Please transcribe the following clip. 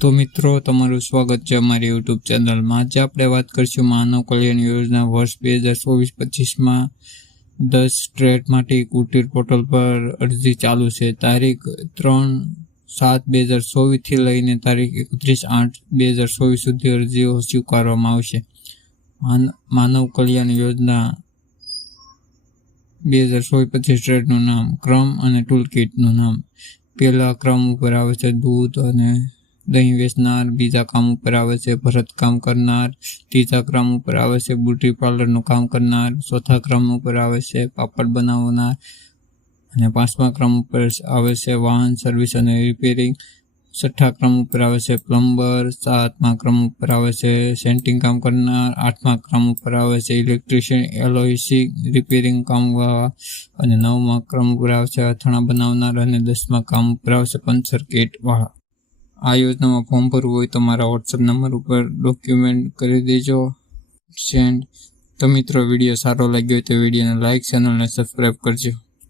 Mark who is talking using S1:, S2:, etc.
S1: તો મિત્રો, તમારું સ્વાગત છે અમારી યુટ્યુબ ચેનલમાં. આજે આપણે વાત કરીશું માનવ કલ્યાણ યોજના વર્ષ બે હજાર ચોવીસ પચીસમાં દસ સ્ટ્રેટ માટે કુટીર પોર્ટલ પર અરજી ચાલુ છે. તારીખ ત્રણ સાત બે હજાર ચોવીસથી લઈને તારીખ એકત્રીસ આઠ બે હજાર ચોવીસ સુધી અરજીઓ સ્વીકારવામાં આવશે. માન- માનવ કલ્યાણ યોજના બે હજાર ચોવીસ પચીસ ટ્રેડનું નામ, ક્રમ અને ટૂલ કિટનું નામ. પહેલા ક્રમ ઉપર આવે છે દૂધ અને દહીં વેચનાર, બીજા કામ ઉપર આવે છે, ભરત કામ કરનાર, ત્રીજા ક્રમ ઉપર આવે છે, બ્યુટી પાર્લરનું કામ કરનાર, ચોથા ક્રમ ઉપર આવે છે, પાપડ બનાવનાર અને પાંચમા ક્રમ ઉપર આવે છે, વાહન સર્વિસ અને રિપેરિંગ છઠ્ઠા ક્રમ ઉપર આવે છે પ્લમ્બર સાતમા ક્રમ ઉપર આવે છે સેન્ટિંગ કામ કરનાર. આઠમા ક્રમ ઉપર આવે છે ઇલેક્ટ્રિશિયન એલોઇસી રિપેરિંગ કામ અને નવમા ક્રમ ઉપર આવે છે, અથાણા બનાવનાર અને દસમા કામ ઉપર આવે છે પંચર કિટવાળા આ યોજનામાં ફોર્મ ભરવું હોય તો મારા વોટ્સઅપ નંબર ઉપર ડોક્યુમેન્ટ કરી દેજો. સેન્ડ તો મિત્રો, વીડિયો સારો લાગ્યો હોય તો વિડીયોને લાઇક ચેનલને સબસ્ક્રાઈબ કરજો.